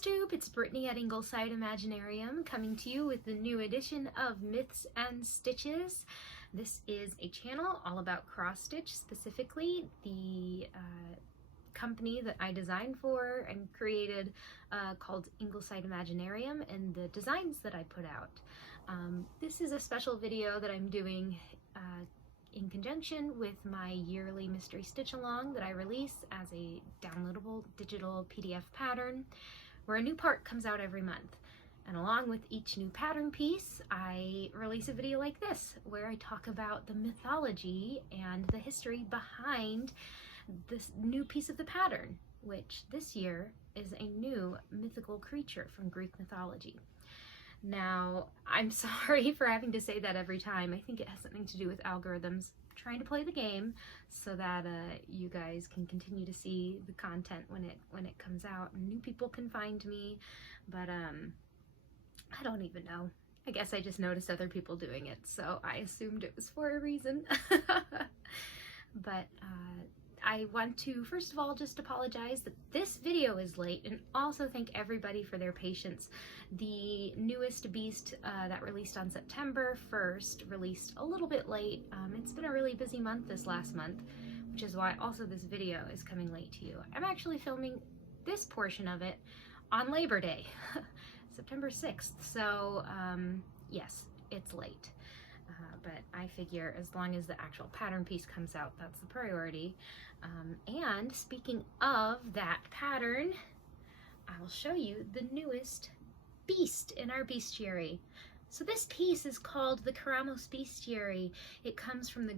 Tube, it's Brittany at Ingleside Imaginarium coming to you with the new edition of Myths and Stitches. This is a channel all about cross stitch, specifically the company that I designed for and created called Ingleside Imaginarium, and the designs that I put out. This is a special video that I'm doing in conjunction with my yearly mystery stitch along that I release as a downloadable digital PDF pattern, where a new part comes out every month. And along with each new pattern piece, I release a video like this, where I talk about the mythology and the history behind this new piece of the pattern, which this year is a new mythical creature from Greek mythology. Now, I'm sorry for having to say that every time. I think it has something to do with algorithms trying to play the game so that you guys can continue to see the content when it comes out and new people can find me. But I don't even know. I guess I just noticed other people doing it, so I assumed it was for a reason. But I want to, first of all, just apologize that this video is late, and also thank everybody for their patience. The newest beast that released on September 1st released a little bit late. It's been a really busy month this last month, which is why also this video is coming late to you. I'm actually filming this portion of it on Labor Day, September 6th, so yes, it's late. But I figure as long as the actual pattern piece comes out, that's the priority. And speaking of that pattern, I will show you the newest beast in our bestiary. So this piece is called the Karamos Beastiary. It comes from the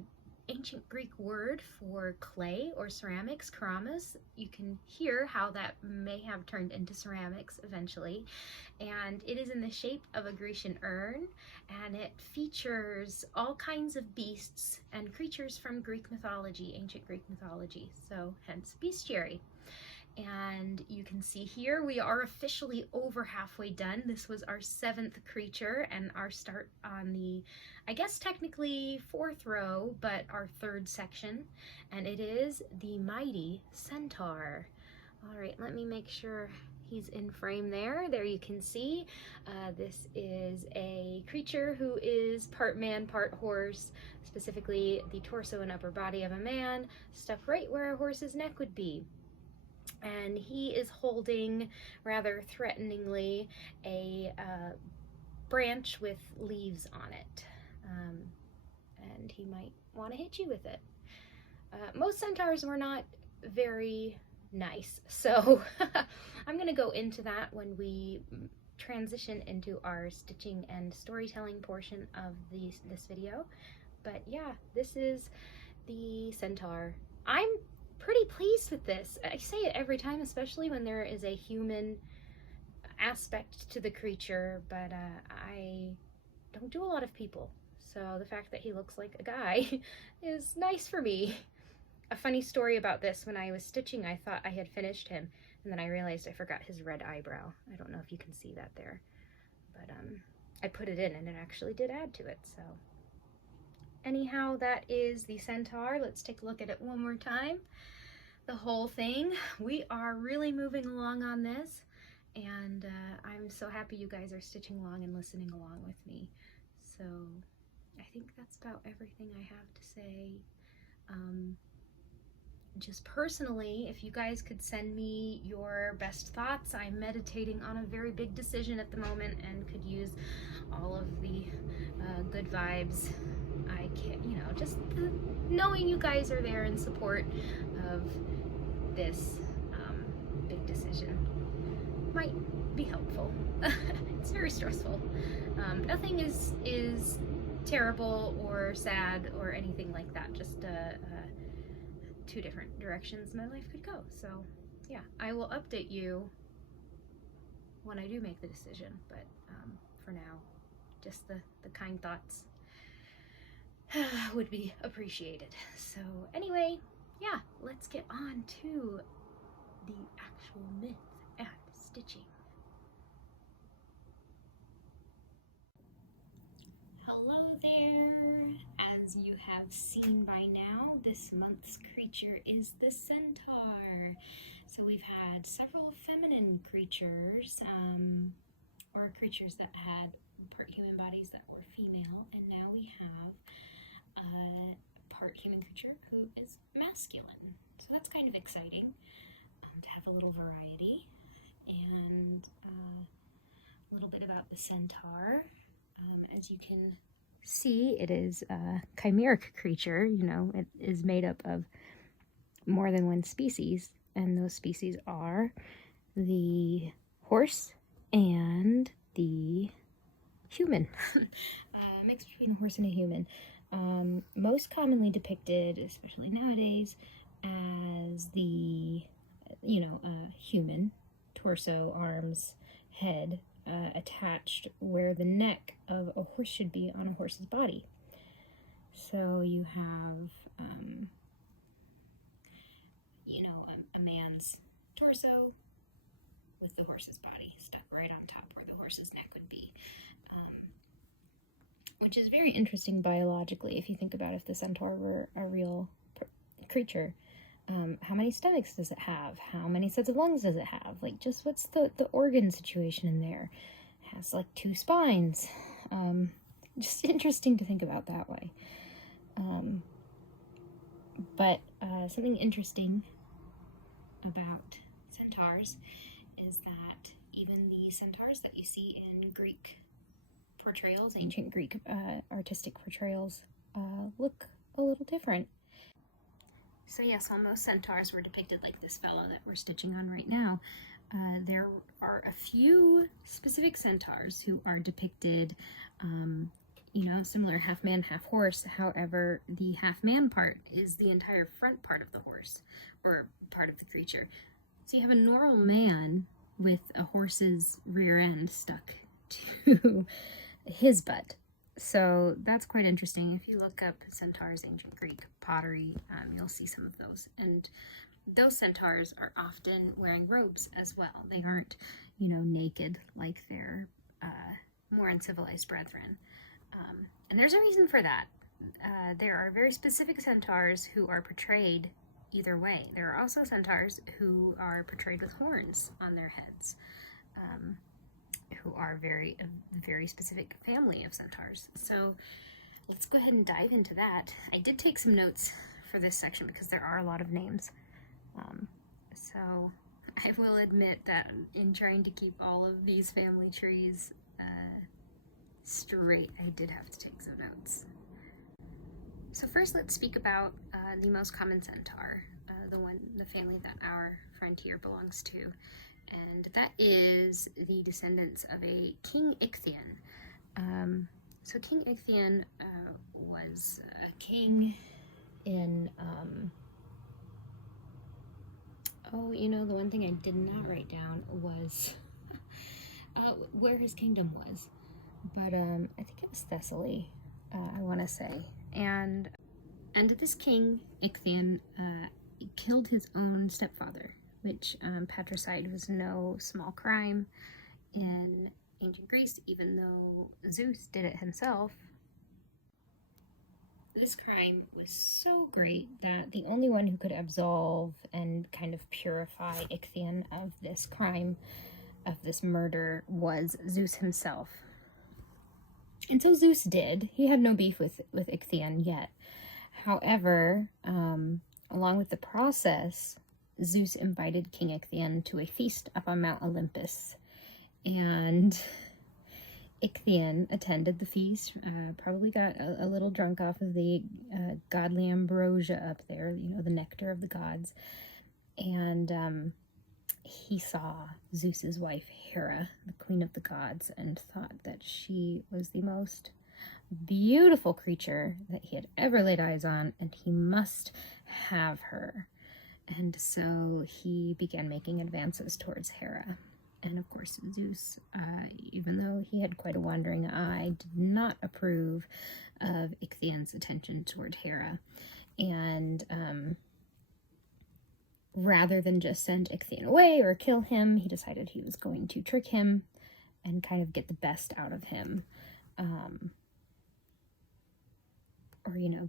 ancient Greek word for clay or ceramics, keramos. You can hear how that may have turned into ceramics eventually. And it is in the shape of a Grecian urn, and it features all kinds of beasts and creatures from Greek mythology, ancient Greek mythology, so hence bestiary. And you can see here we are officially over halfway done. This was our 7th creature and our start on the, I guess technically 4th row, but our 3rd section, and it is the Mighty Centaur. All right, let me make sure he's in frame there. There you can see. This is a creature who is part man, part horse, specifically the torso and upper body of a man, stuck right where a horse's neck would be. And he is holding, rather threateningly, a branch with leaves on it. And he might want to hit you with it. Most centaurs were not very nice, so I'm going to go into that when we transition into our stitching and storytelling portion of this video. But yeah, this is the centaur. I'm pretty pleased with this. I say it every time, especially when there is a human aspect to the creature, but I don't do a lot of people, so the fact that he looks like a guy is nice for me. A funny story about this: when I was stitching, I thought I had finished him, and then I realized I forgot his red eyebrow. I don't know if you can see that there, but I put it in and it actually did add to it. So anyhow, that is the centaur. Let's take a look at it one more time. The whole thing. We are really moving along on this, and I'm so happy you guys are stitching along and listening along with me. So I think that's about everything I have to say. Just personally, if you guys could send me your best thoughts. I'm meditating on a very big decision at the moment and could use all of the good vibes I can, you know, just knowing you guys are there in support of this big decision might be helpful. It's very stressful. Nothing is terrible or sad or anything like that, just two different directions my life could go. So yeah, I will update you when I do make the decision, but for now, just the kind thoughts would be appreciated. So anyway, yeah, let's get on to the actual myth and stitching. Hello there. As as you have seen by now, this month's creature is the Centaur. So we've had several feminine creatures, or creatures that had part human bodies that were female, and now we have a part human creature who is masculine. So that's kind of exciting, to have a little variety. And a little bit about the Centaur. As you can see, it is a chimeric creature. You know, it is made up of more than one species, and those species are the horse and the human. Mix between a horse and a human. Most commonly depicted, especially nowadays, as the, human, torso, arms, head, attached where the neck of a horse should be on a horse's body. So you have, a man's torso with the horse's body stuck right on top where the horse's neck would be, which is very interesting biologically if you think about if the centaur were a real creature. How many stomachs does it have? How many sets of lungs does it have? Like, just what's the organ situation in there? It has like 2 spines. Just interesting to think about that way. But something interesting about centaurs is that even the centaurs that you see in Greek portrayals, ancient Greek artistic portrayals, look a little different. So yes, while most centaurs were depicted like this fellow that we're stitching on right now, there are a few specific centaurs who are depicted, similar half man, half horse. However, the half man part is the entire front part of the horse, or part of the creature. So you have a normal man with a horse's rear end stuck to his butt. So that's quite interesting. If you look up centaurs, ancient Greek pottery, you'll see some of those. And those centaurs are often wearing robes as well. They aren't, naked like their more uncivilized brethren. And there's a reason for that. There are very specific centaurs who are portrayed either way. There are also centaurs who are portrayed with horns on their heads. Who are a very specific family of centaurs. So let's go ahead and dive into that. I did take some notes for this section because there are a lot of names. So I will admit that in trying to keep all of these family trees straight, I did have to take some notes. So first let's speak about the most common centaur, the family that our friend here belongs to. And that is the descendants of a King Ichthyan. So King Ichthyan was a king in, the one thing I did not write down was where his kingdom was. But I think it was Thessaly, I want to say. And this king, Ichthyan, killed his own stepfather, which patricide was no small crime in ancient Greece, even though Zeus did it himself. This crime was so great that the only one who could absolve and kind of purify Ichthyan of this crime, of this murder, was Zeus himself. And so Zeus did. He had no beef with Ichthyan yet. However, along with the process, Zeus invited King Ichthyan to a feast up on Mount Olympus, and Ichthyan attended the feast, probably got a little drunk off of the godly ambrosia up there, the nectar of the gods, and he saw Zeus's wife Hera, the queen of the gods, and thought that she was the most beautiful creature that he had ever laid eyes on, and he must have her. And so he began making advances towards Hera. And of course, Zeus, even though he had quite a wandering eye, did not approve of Ichthyan's attention toward Hera. And rather than just send Ichthyan away or kill him, he decided he was going to trick him and kind of get the best out of him. or you know,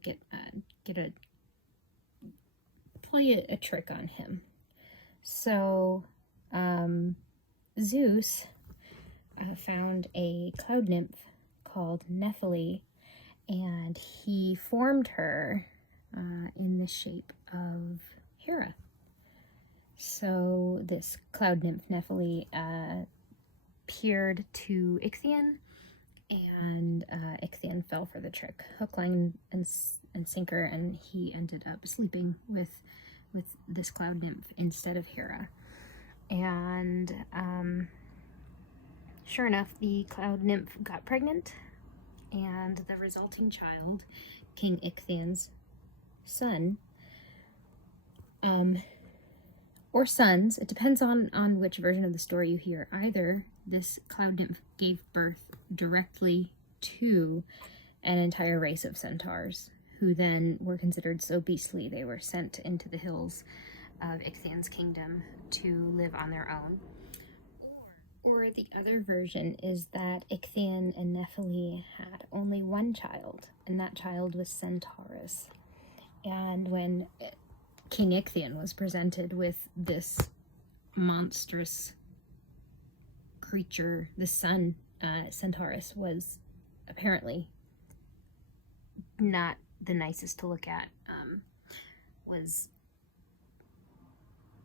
play a trick on him. So Zeus found a cloud nymph called Nephele, and he formed her in the shape of Hera. So this cloud nymph Nephele appeared to Ichthion, and Ichthion fell for the trick, hook, line, and sinker, and he ended up sleeping with this cloud nymph instead of Hera. And sure enough, the cloud nymph got pregnant, and the resulting child, King Ichthion's son, or sons, it depends on which version of the story you hear. Either this cloud nymph gave birth directly to an entire race of centaurs, who then were considered so beastly they were sent into the hills of Ichthion's kingdom to live on their own. Or the other version is that Ichthion and Nephele had only one child, and that child was Centaurus. And when King Ichthion was presented with this monstrous creature, the son, Centaurus, was apparently not the nicest to look at, was,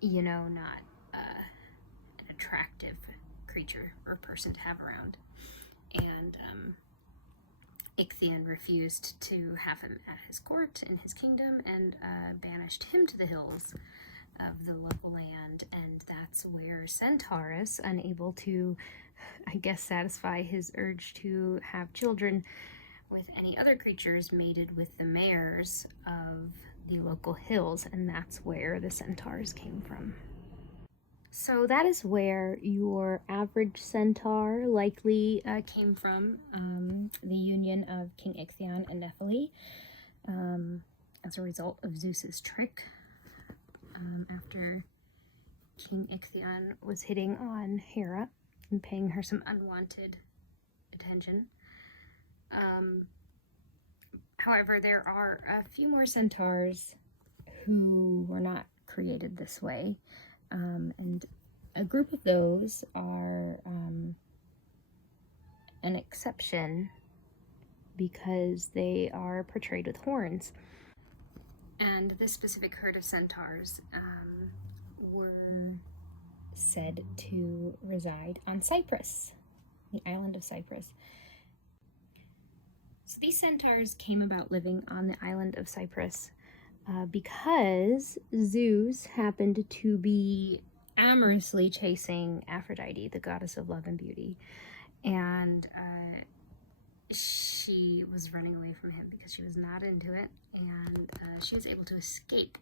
you know, not an attractive creature or person to have around. And Ichthion refused to have him at his court in his kingdom, and banished him to the hills of the local land. And that's where Centaurus, unable to, I guess, satisfy his urge to have children with any other creatures, mated with the mayors of the local hills, and that's where the centaurs came from. So that is where your average centaur likely came from, the union of King Ichthion and Nephele, as a result of Zeus's trick, after King Ichthion was hitting on Hera and paying her some unwanted attention. However, there are a few more centaurs who were not created this way. And a group of those are an exception because they are portrayed with horns. And this specific herd of centaurs were said to reside on Cyprus, the island of Cyprus. So these centaurs came about living on the island of Cyprus because Zeus happened to be amorously chasing Aphrodite, the goddess of love and beauty, and she was running away from him because she was not into it, and she was able to escape,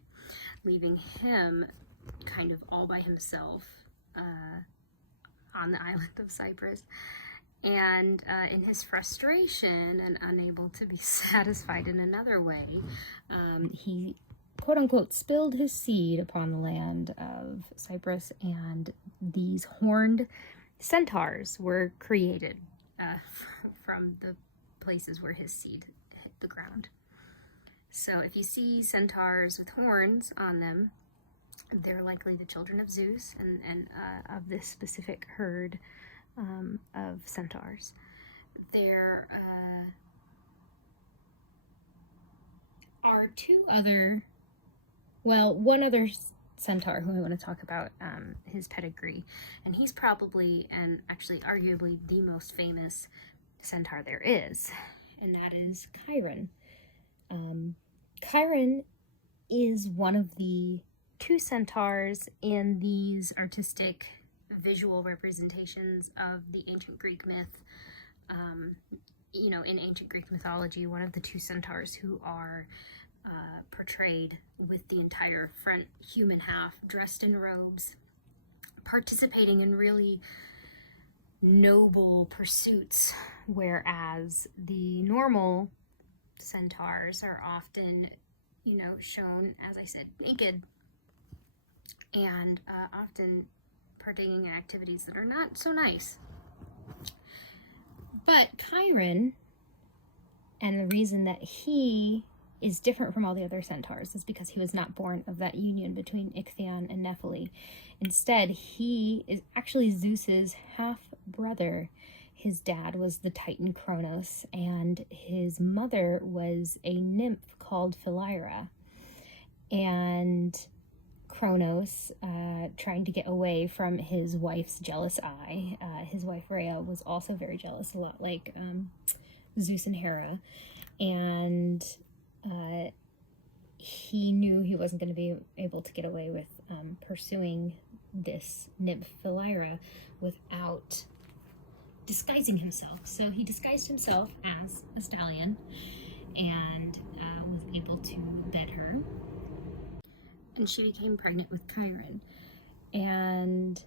leaving him kind of all by himself on the island of Cyprus. And in his frustration and unable to be satisfied in another way, he quote-unquote spilled his seed upon the land of Cyprus, and these horned centaurs were created from the places where his seed hit the ground. So if you see centaurs with horns on them, they're likely the children of Zeus and of this specific herd of centaurs. There are one other centaur who I want to talk about, his pedigree, and he's probably, and actually arguably, the most famous centaur there is, and that is Chiron. Chiron is one of the two centaurs in these artistic visual representations of the ancient Greek myth. You know, in ancient Greek mythology, one of the two centaurs who are portrayed with the entire front human half dressed in robes, participating in really noble pursuits, whereas the normal centaurs are often, you know, shown, as I said, naked, and often partaking in activities that are not so nice. But Chiron And the reason that he is different from all the other centaurs is because he was not born of that union between Ichthyon and Nephili. Instead, he is actually Zeus's half-brother. His dad was the Titan Kronos, and his mother was a nymph called Philyra. And Kronos, trying to get away from his wife's jealous eye, his wife Rhea was also very jealous, a lot like Zeus and Hera, and he knew he wasn't going to be able to get away with pursuing this nymph Philyra without disguising himself. So he disguised himself as a stallion and was able to bed her. And she became pregnant with Chiron. And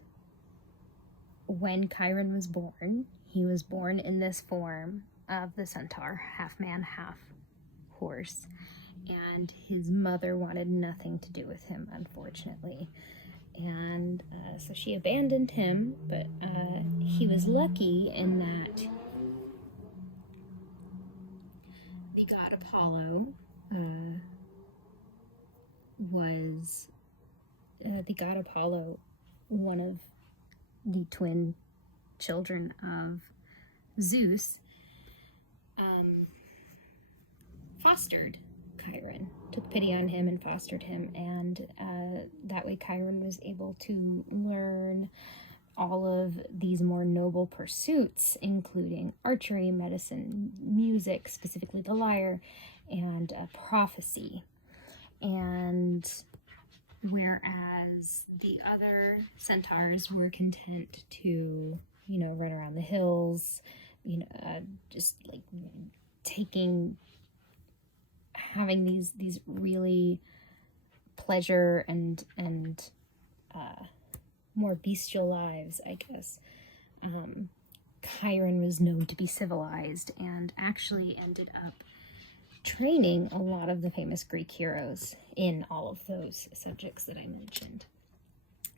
when Chiron was born, he was born in this form of the centaur, half man, half horse. And his mother wanted nothing to do with him, unfortunately. And so she abandoned him, but he was lucky in that the god Apollo was one of the twin children of Zeus, fostered Chiron, took pity on him and fostered him, and that way Chiron was able to learn all of these more noble pursuits, including archery, medicine, music, specifically the lyre, and prophecy. And whereas the other centaurs were content to, run around the hills, just like having these really pleasure and more bestial lives, I guess. Chiron was known to be civilized and actually ended up training a lot of the famous Greek heroes in all of those subjects that I mentioned.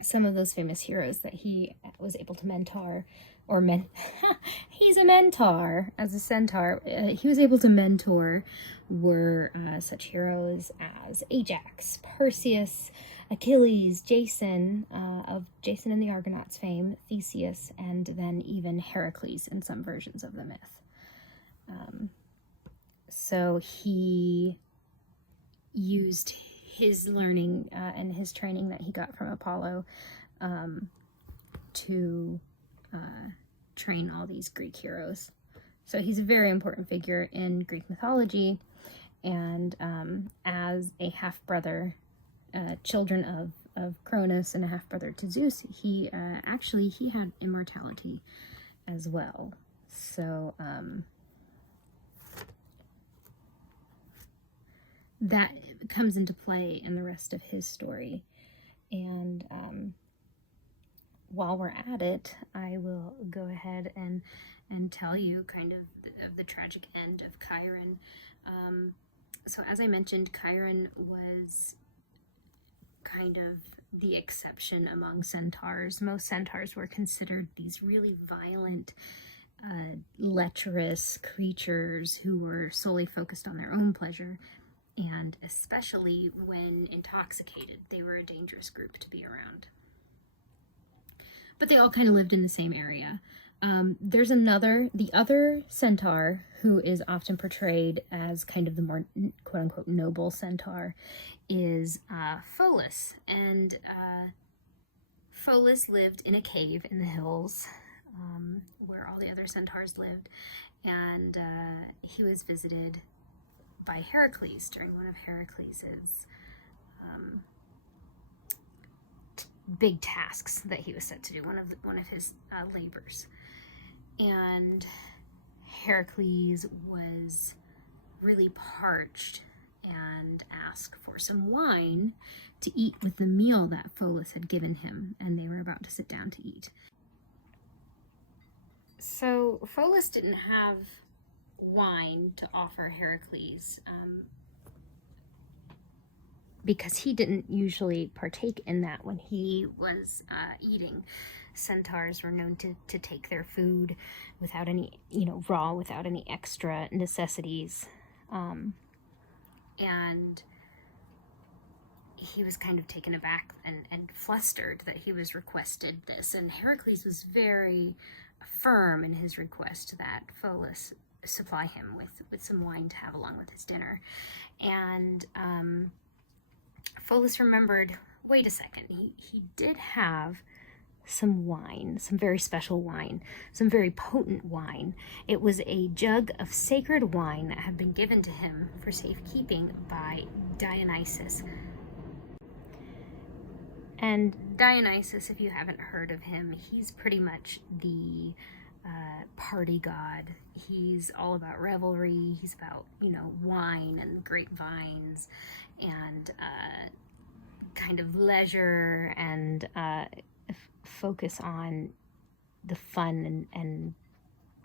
Some of those famous heroes that he was able to mentor, he's a mentor as a centaur. He was able to mentor were such heroes as Ajax, Perseus, Achilles, Jason, of Jason and the Argonauts fame, Theseus, and then even Heracles in some versions of the myth. So he used his learning and his training that he got from Apollo to train all these Greek heroes. So he's a very important figure in Greek mythology, and as a half-brother, children of Cronus and a half-brother to Zeus, he had immortality as well. So that comes into play in the rest of his story. And while we're at it, I will go ahead and tell you kind of the tragic end of Chiron. So as I mentioned, Chiron was kind of the exception among centaurs. Most centaurs were considered these really violent, lecherous creatures who were solely focused on their own pleasure. And especially when intoxicated, they were a dangerous group to be around. But they all kind of lived in the same area. There's the other centaur who is often portrayed as kind of the more quote-unquote noble centaur is Pholus. And Pholus lived in a cave in the hills where all the other centaurs lived. And he was visited by Heracles during one of Heracles's big tasks that he was set to do, one of his labors. And Heracles was really parched and asked for some wine to eat with the meal that Pholus had given him, and they were about to sit down to eat. So Pholus didn't have wine to offer Heracles because he didn't usually partake in that when he was eating. centaurs were known to take their food without any, raw, without any extra necessities. And he was kind of taken aback and flustered that he was requested this. And Heracles was very firm in his request that Pholus supply him with some wine to have along with his dinner. And Pholus remembered, wait a second, he did have some wine, some very special wine, some very potent wine. It was a jug of sacred wine that had been given to him for safekeeping by Dionysus. And Dionysus, if you haven't heard of him, he's pretty much the party god. He's all about revelry. He's about, wine and grapevines and kind of leisure and focus on the fun and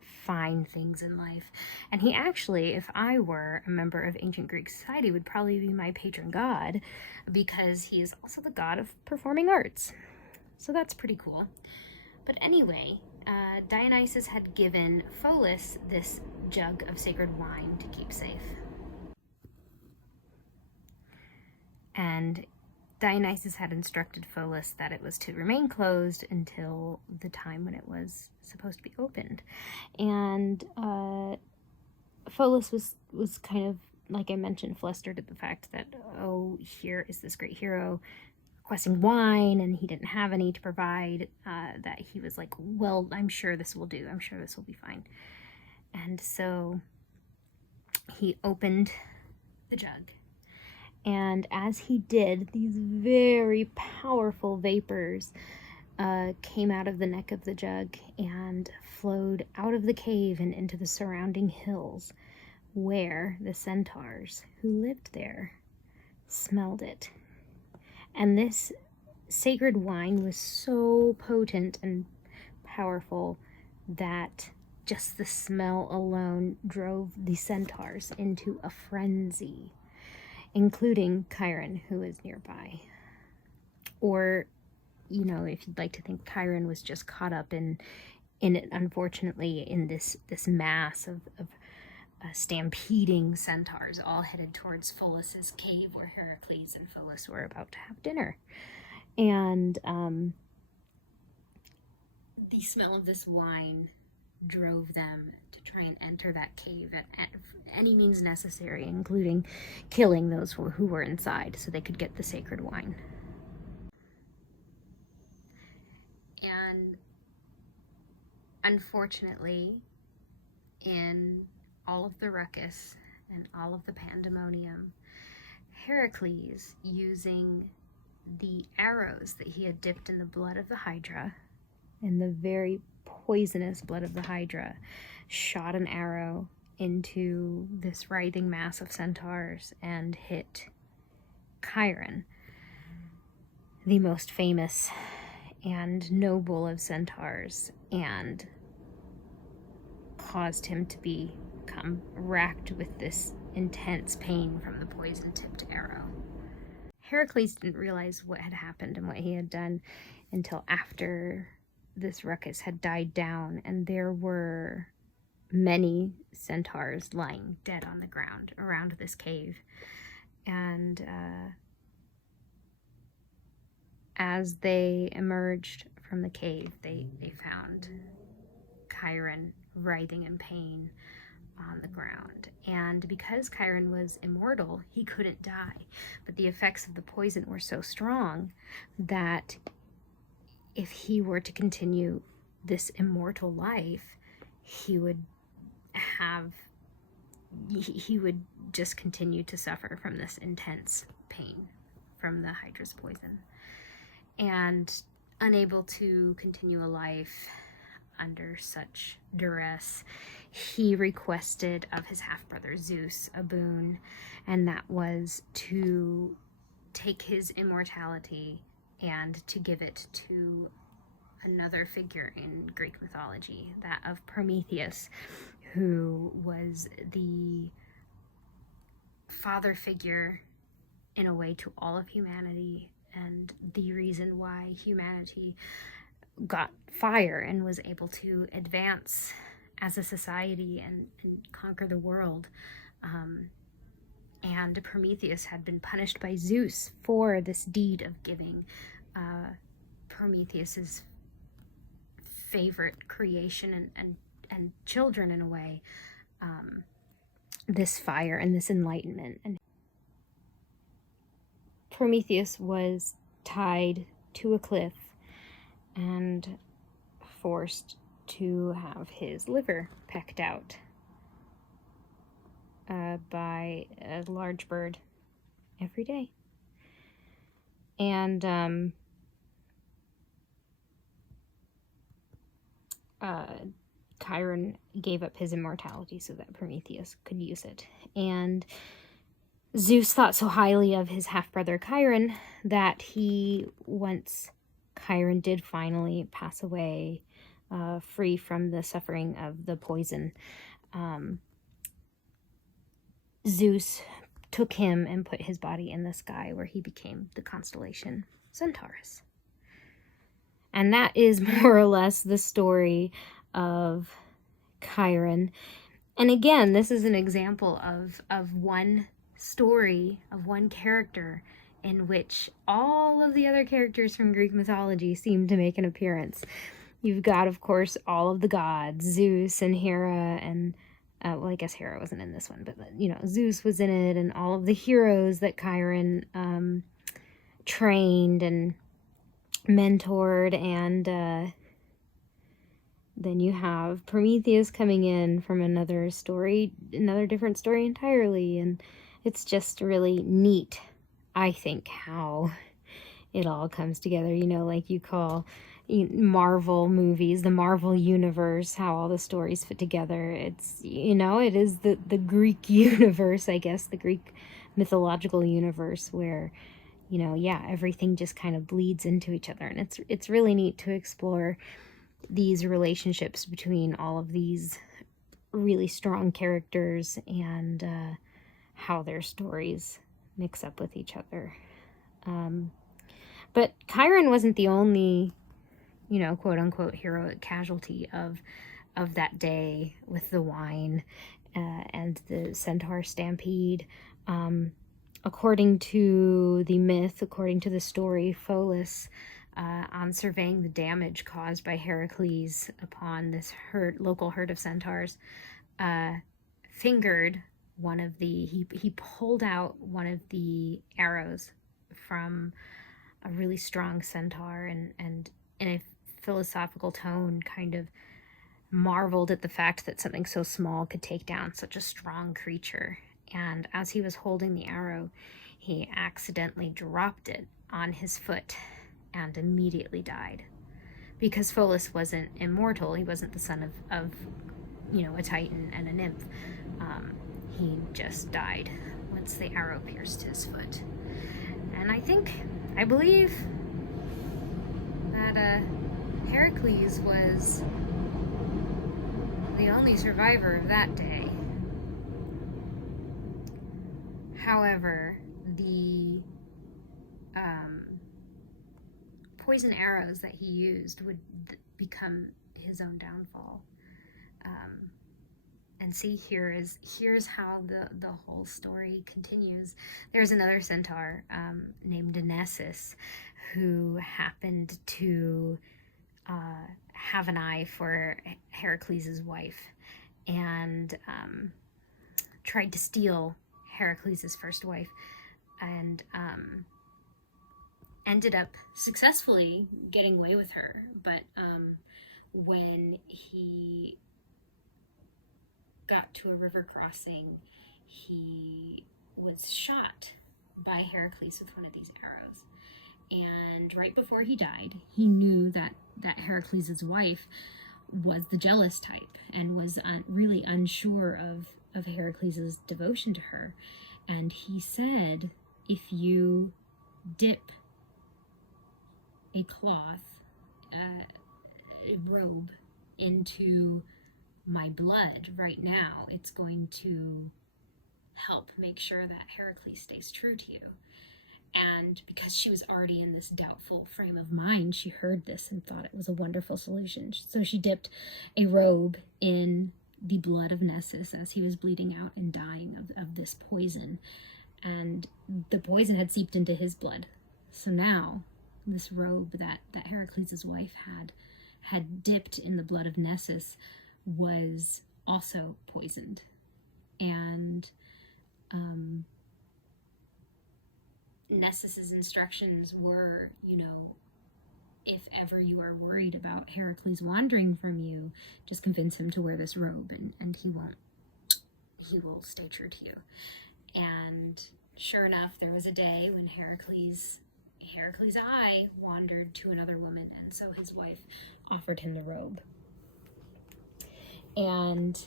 fine things in life. And he actually, if I were a member of ancient Greek society, would probably be my patron god, because he is also the god of performing arts. So that's pretty cool. But anyway, Dionysus had given Pholus this jug of sacred wine to keep safe. And Dionysus had instructed Pholus that it was to remain closed until the time when it was supposed to be opened. And Pholus was kind of, like I mentioned, flustered at the fact that, oh, here is this great hero requesting wine, and he didn't have any to provide, that he was like, well, I'm sure this will do. I'm sure this will be fine. And so he opened the jug. And as he did, these very powerful vapors came out of the neck of the jug and flowed out of the cave and into the surrounding hills, where the centaurs who lived there smelled it. And this sacred wine was so potent and powerful that just the smell alone drove the centaurs into a frenzy, including Chiron, who is nearby. Or, if you'd like to think Chiron was just caught up in it, unfortunately, in this mass of stampeding centaurs, all headed towards Pholus's cave, where Heracles and Pholus were about to have dinner. And the smell of this wine drove them to try and enter that cave at any means necessary, including killing those who were inside so they could get the sacred wine. And unfortunately, in all of the ruckus and all of the pandemonium, Heracles, using the arrows that he had dipped in the blood of the Hydra, in the very poisonous blood of the Hydra, shot an arrow into this writhing mass of centaurs and hit Chiron, the most famous and noble of centaurs, and caused him to become racked with this intense pain from the poison-tipped arrow. Heracles didn't realize what had happened and what he had done until after this ruckus had died down, and there were many centaurs lying dead on the ground around this cave. And as they emerged from the cave, they found Chiron writhing in pain on the ground. And because Chiron was immortal, he couldn't die. But the effects of the poison were so strong that if he were to continue this immortal life, he would just continue to suffer from this intense pain from the Hydra's poison. And unable to continue a life under such duress, he requested of his half-brother Zeus a boon, and that was to take his immortality and to give it to another figure in Greek mythology, that of Prometheus, who was the father figure in a way to all of humanity, and the reason why humanity got fire and was able to advance as a society and conquer the world. And Prometheus had been punished by Zeus for this deed of giving Prometheus's favorite creation and children, in a way, this fire and this enlightenment. And Prometheus was tied to a cliff and forced to have his liver pecked out by a large bird every day. And Chiron gave up his immortality so that Prometheus could use it. And Zeus thought so highly of his half-brother Chiron that once Chiron did finally pass away, free from the suffering of the poison, Zeus took him and put his body in the sky, where he became the constellation Centaurus. And that is more or less the story of Chiron. And again, this is an example of one story, of one character, in which all of the other characters from Greek mythology seem to make an appearance. You've got, of course, all of the gods, Zeus and Hera, and well, I guess Hera wasn't in this one, but, you know, Zeus was in it, and all of the heroes that Chiron trained and mentored. And then you have Prometheus coming in from another different story entirely. And it's just really neat, I think, how it all comes together. You know, like you call Marvel movies, the Marvel universe, how all the stories fit together. It's, you know, it is the Greek universe, I guess, the Greek mythological universe, where, you know, yeah, everything just kind of bleeds into each other. And it's really neat to explore these relationships between all of these really strong characters and how their stories mix up with each other. But Chiron wasn't the only, you know, quote-unquote heroic casualty of that day with the wine and the centaur stampede. According to the myth, according to the story, Pholus, on surveying the damage caused by Heracles upon this local herd of centaurs, fingered one of the, he pulled out one of the arrows from a really strong centaur, and in a philosophical tone kind of marveled at the fact that something so small could take down such a strong creature. And as he was holding the arrow, he accidentally dropped it on his foot and immediately died. Because Pholus wasn't immortal, he wasn't the son of you know, a titan and a nymph. He just died once the arrow pierced his foot. And I believe that Heracles was the only survivor of that day. However, the poison arrows that he used would become his own downfall. And see, here's how the whole story continues. There's another centaur named Nessus, who happened to have an eye for Heracles' wife, and tried to steal Heracles' first wife, and ended up successfully getting away with her. But when he got to a river crossing, he was shot by Heracles with one of these arrows. And right before he died, he knew that Heracles' wife was the jealous type and was really unsure of Heracles' devotion to her. And he said, if you dip a cloth, a robe, into my blood right now, it's going to help make sure that Heracles stays true to you. And because she was already in this doubtful frame of mind, she heard this and thought it was a wonderful solution. So she dipped a robe in the blood of Nessus as he was bleeding out and dying of this poison. And the poison had seeped into his blood. So now this robe that Heracles' wife had dipped in the blood of Nessus was also poisoned. And Nessus's instructions were, if ever you are worried about Heracles wandering from you, just convince him to wear this robe and he will stay true to you. And sure enough, there was a day when Heracles' eye wandered to another woman, and so his wife offered him the robe. And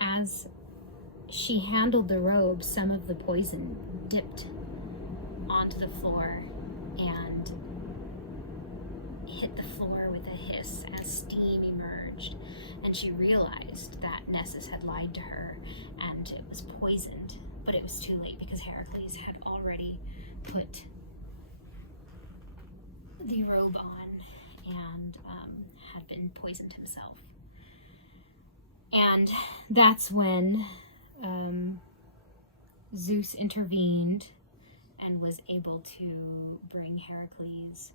as she handled the robe, some of the poison dipped onto the floor and hit the floor with a hiss as steam emerged, and she realized that Nessus had lied to her and it was poisoned. But it was too late because Heracles had already put the robe on and had been poisoned himself. And that's when Zeus intervened and was able to bring Heracles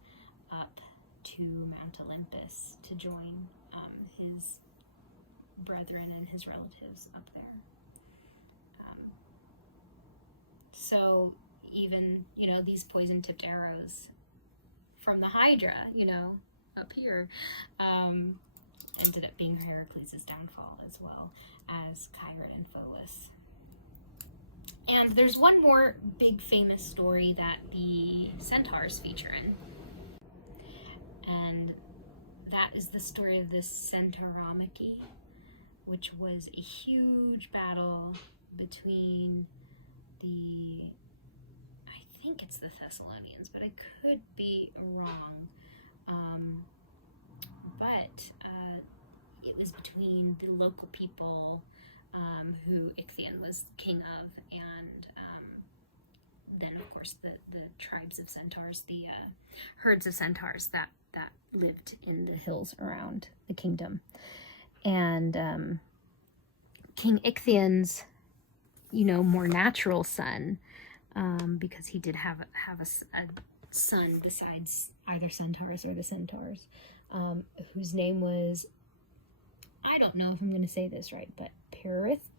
up to Mount Olympus to join his brethren and his relatives up there. So even, these poison-tipped arrows from the Hydra, up here, ended up being Heracles' downfall, as well as Chiron and Phoebus. And there's one more big famous story that the Centaurs feature in. And that is the story of the Centauromachy, which was a huge battle between I think it's the Thessalonians, but I could be wrong. But it was between the local people who Ichthion was king of, and then of course the tribes of centaurs, the herds of centaurs that lived in the hills around the kingdom. And King Icthion's more natural son, because he did have a son besides either centaurs or the centaurs, whose name was, I don't know if I'm going to say this right, but Perithous.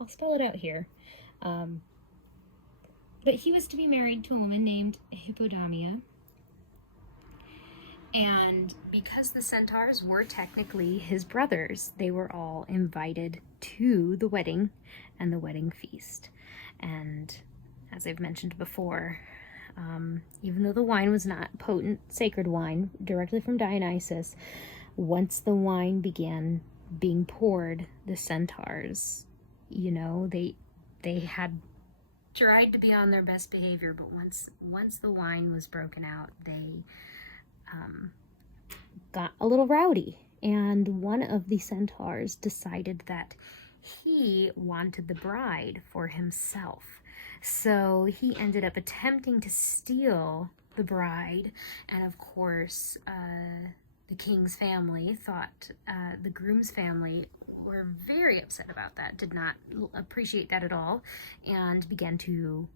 I'll spell it out here. But he was to be married to a woman named Hippodamia. And because the centaurs were technically his brothers, they were all invited to the wedding and the wedding feast. And as I've mentioned before, even though the wine was not potent, sacred wine directly from Dionysus, once the wine began being poured, the centaurs, they had tried to be on their best behavior, but once the wine was broken out, they got a little rowdy, and one of the centaurs decided that he wanted the bride for himself. So he ended up attempting to steal the bride, and of course the king's family thought, the groom's family were very upset about that, did not appreciate that at all, and began to,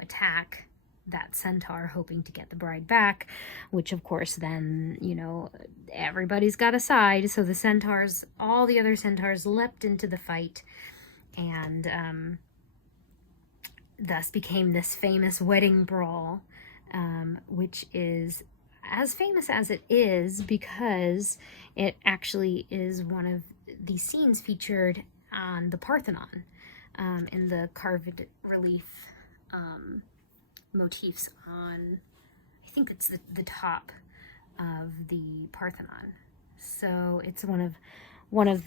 attack that centaur, hoping to get the bride back, which of course then, everybody's got a side. So the centaurs, all the other centaurs, leapt into the fight, and thus became this famous wedding brawl, which is as famous as it is because it actually is one of the scenes featured on the Parthenon, in the carved relief motifs on, I think it's the top of the Parthenon. So it's one of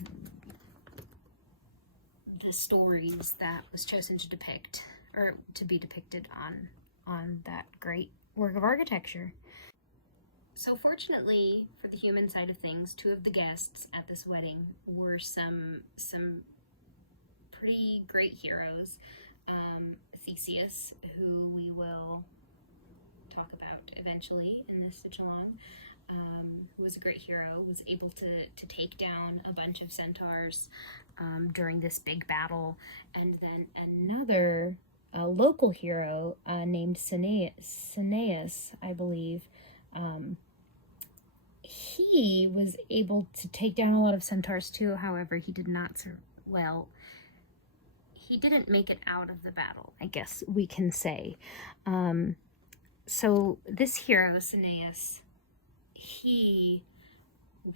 the stories that was chosen to depict, or to be depicted on that great work of architecture. So fortunately for the human side of things, two of the guests at this wedding were some pretty great heroes. Theseus, who we will talk about eventually in this stitch along, who was a great hero, was able to take down a bunch of centaurs during this big battle. And then another local hero named Cineas, I believe, he was able to take down a lot of centaurs too. However, he did not he didn't make it out of the battle, I guess we can say. So this hero, Cineas, he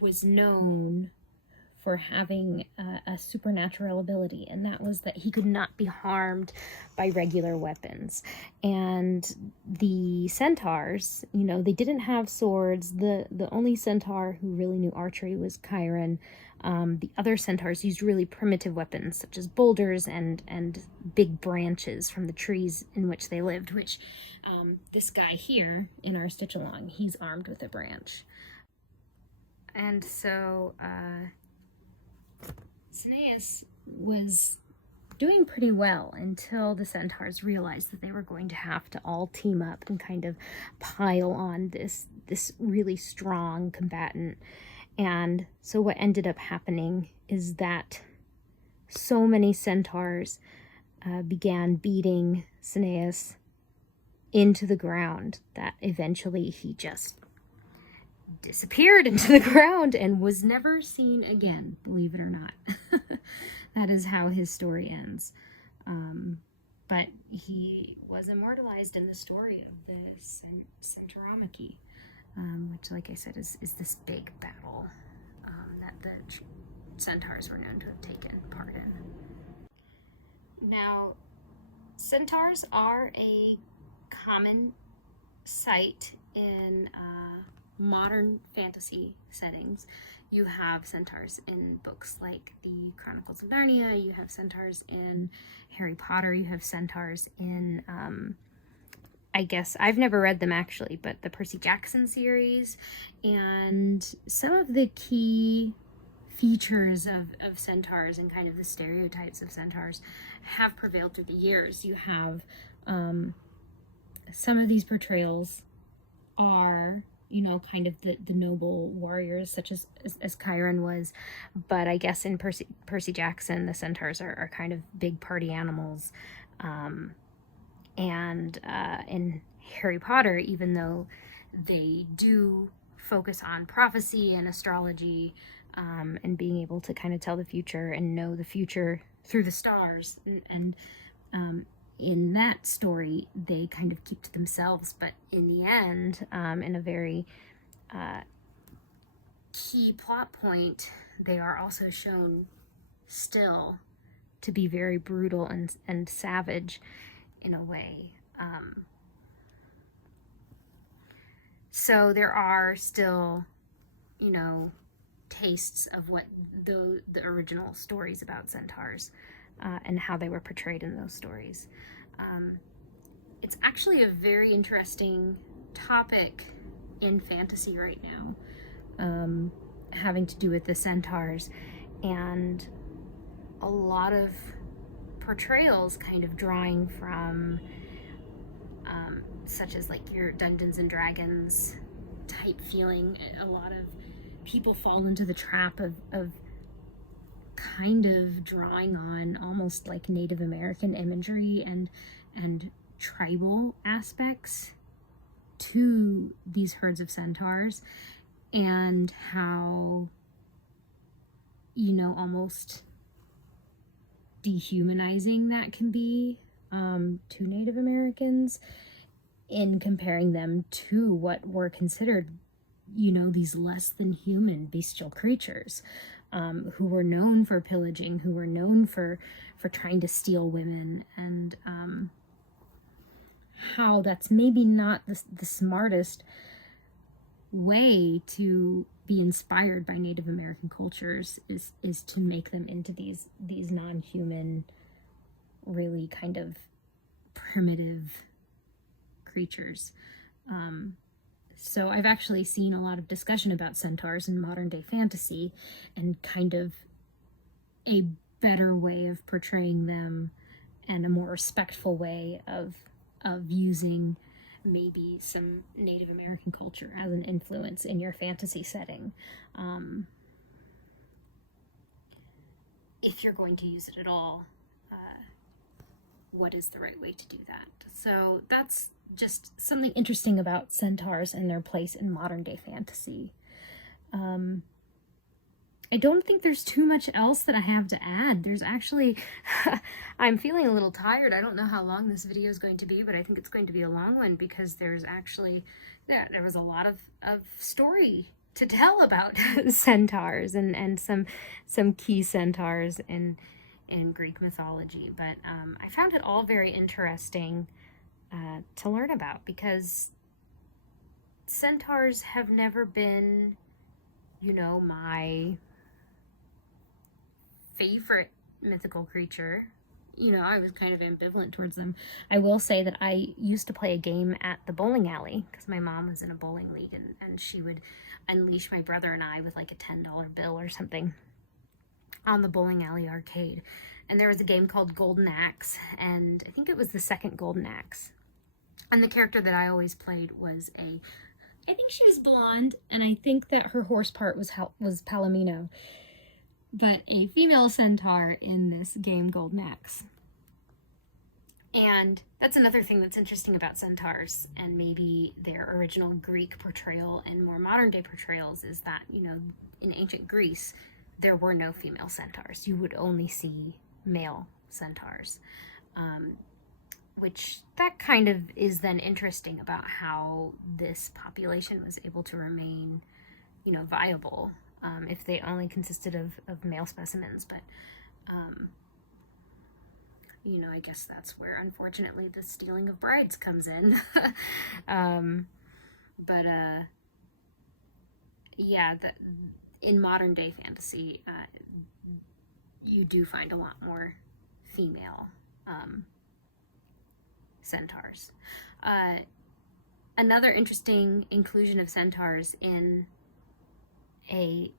was known for having a supernatural ability, and that was that he could not be harmed by regular weapons. And the centaurs, you know, they didn't have swords. The only centaur who really knew archery was Chiron. The other centaurs used really primitive weapons, such as boulders and big branches from the trees in which they lived, which this guy here in our stitch along, he's armed with a branch. And so Cineas was doing pretty well until the centaurs realized that they were going to have to all team up and kind of pile on this really strong combatant. And so what ended up happening is that so many centaurs began beating Cineas into the ground that eventually he just disappeared into the ground and was never seen again, believe it or not. That is how his story ends. But he was immortalized in the story of the Centauromachy, which, like I said, is this big battle that the centaurs were known to have taken part in. Now, centaurs are a common sight in modern fantasy settings. You have centaurs in books like the Chronicles of Narnia, you have centaurs in Harry Potter, you have centaurs in, I guess, I've never read them actually, but the Percy Jackson series, and some of the key features of centaurs and kind of the stereotypes of centaurs have prevailed through the years. You have some of these portrayals are, you know, kind of the noble warriors, such as Chiron was, but I guess in Percy Jackson, the centaurs are kind of big party animals. And in Harry Potter, even though they do focus on prophecy and astrology, and being able to kind of tell the future and know the future through the stars, and in that story, they kind of keep to themselves, but in the end, in a very key plot point, they are also shown still to be very brutal and savage in a way. So there are still, you know, tastes of what the original stories about centaurs and how they were portrayed in those stories. It's actually a very interesting topic in fantasy right now, having to do with the centaurs, and a lot of portrayals kind of drawing from such as like your Dungeons and Dragons type feeling. A lot of people fall into the trap of kind of drawing on almost like Native American imagery and tribal aspects to these herds of centaurs, and how, you know, almost dehumanizing that can be to Native Americans in comparing them to what were considered, you know, these less than human bestial creatures, who were known for pillaging, who were known for trying to steal women, and how that's maybe not the smartest way to be inspired by Native American cultures, is to make them into these non-human, really kind of primitive creatures. So I've actually seen a lot of discussion about centaurs in modern day fantasy, and kind of a better way of portraying them and a more respectful way of using maybe some Native American culture as an influence in your fantasy setting. If you're going to use it at all, what is the right way to do that? So that's just something interesting about centaurs and their place in modern day fantasy. I don't think there's too much else that I have to add. There's actually, I'm feeling a little tired. I don't know how long this video is going to be, but I think it's going to be a long one because there's actually, there was a lot of story to tell about centaurs and some key centaurs in Greek mythology. But I found it all very interesting to learn about because centaurs have never been, you know, my favorite mythical creature. You know, I was kind of ambivalent towards them. I will say that I used to play a game at the bowling alley because my mom was in a bowling league, and she would unleash my brother and I with like a $10 bill or something on the bowling alley arcade. And there was a game called Golden Axe, and I think it was the second Golden Axe. And the character that I always played was I think she was blonde, and I think that her horse part was Palomino, but a female centaur in this game, Golden Axe. And that's another thing that's interesting about centaurs, and maybe their original Greek portrayal and more modern day portrayals, is that, you know, in ancient Greece, there were no female centaurs. You would only see male centaurs. Which that kind of is then interesting about how this population was able to remain, you know, viable if they only consisted of male specimens. But, you know, I guess that's where, unfortunately, the stealing of brides comes in. Yeah, in modern day fantasy, you do find a lot more female centaurs. Another interesting inclusion of centaurs in a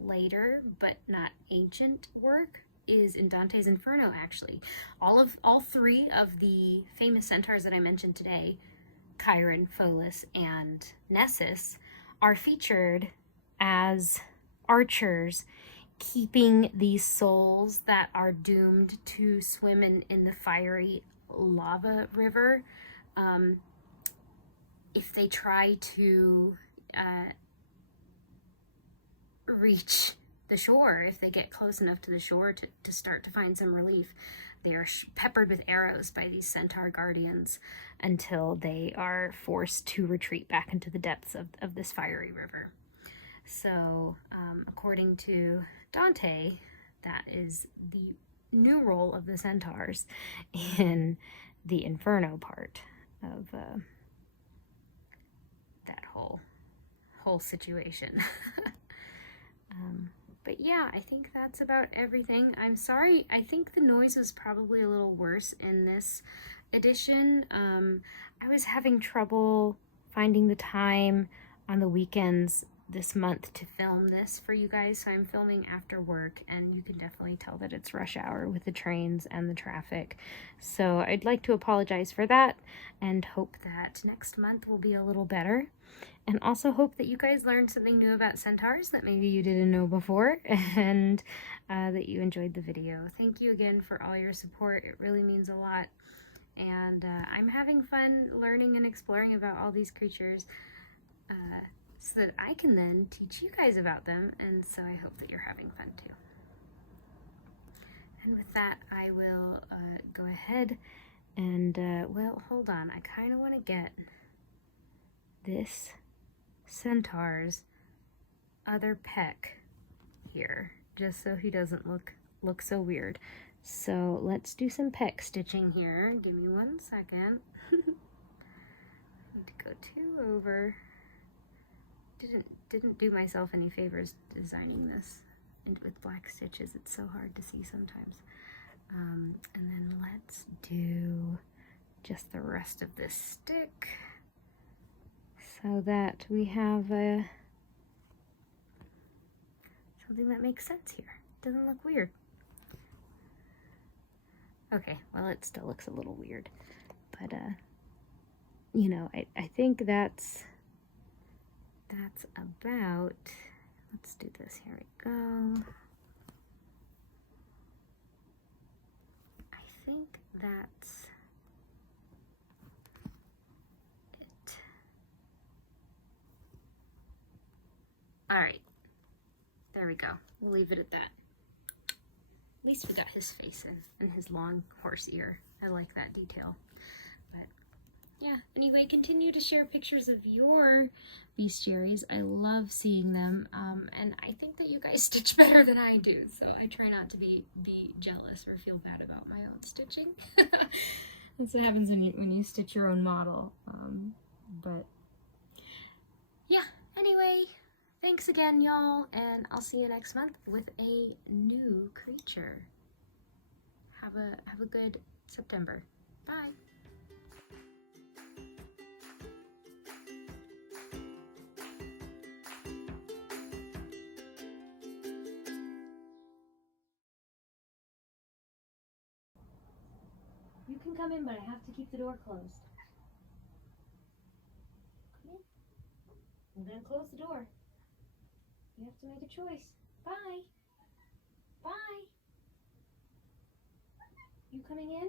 later but not ancient work is in Dante's Inferno, actually. All three of the famous centaurs that I mentioned today, Chiron, Pholus, and Nessus, are featured as archers keeping these souls that are doomed to swim in the fiery lava river. If they try to reach the shore, if they get close enough to the shore to start to find some relief, they are peppered with arrows by these centaur guardians until they are forced to retreat back into the depths of this fiery river. So according to Dante, that is the new role of the centaurs in the Inferno part of that whole situation. But yeah, I think that's about everything. I'm sorry, I think the noise was probably a little worse in this edition. I was having trouble finding the time on the weekends this month to film this for you guys, so I'm filming after work, and you can definitely tell that it's rush hour with the trains and the traffic. So I'd like to apologize for that and hope that next month will be a little better, and also hope that you guys learned something new about centaurs that maybe you didn't know before, and that you enjoyed the video. Thank you again for all your support. It really means a lot, and I'm having fun learning and exploring about all these creatures so that I can then teach you guys about them, and so I hope that you're having fun too. And with that, I will go ahead and, well, hold on. I kind of want to get this centaur's other peck here, just so he doesn't look so weird. So let's do some peck stitching here. Give me 1 second. Need to go 2 over. Didn't do myself any favors designing this with black stitches. It's so hard to see sometimes. And then let's do just the rest of this stick so that we have something that makes sense here. Doesn't look weird. Okay, well, it still looks a little weird, but you know, I think that's about, let's do this, here we go. I think that's it. All right, there we go. We'll leave it at that. At least we got his face in and his long horse ear. I like that detail. But yeah, anyway, continue to share pictures of your bestiaries. I love seeing them, and I think that you guys stitch better than I do, so I try not to be jealous or feel bad about my own stitching. That's what happens when you stitch your own model. But yeah, anyway, thanks again, y'all, and I'll see you next month with a new creature. Have a good September. Bye. You can come in, but I have to keep the door closed. Come in. I'm gonna close the door. You have to make a choice. Bye. Bye. You coming in?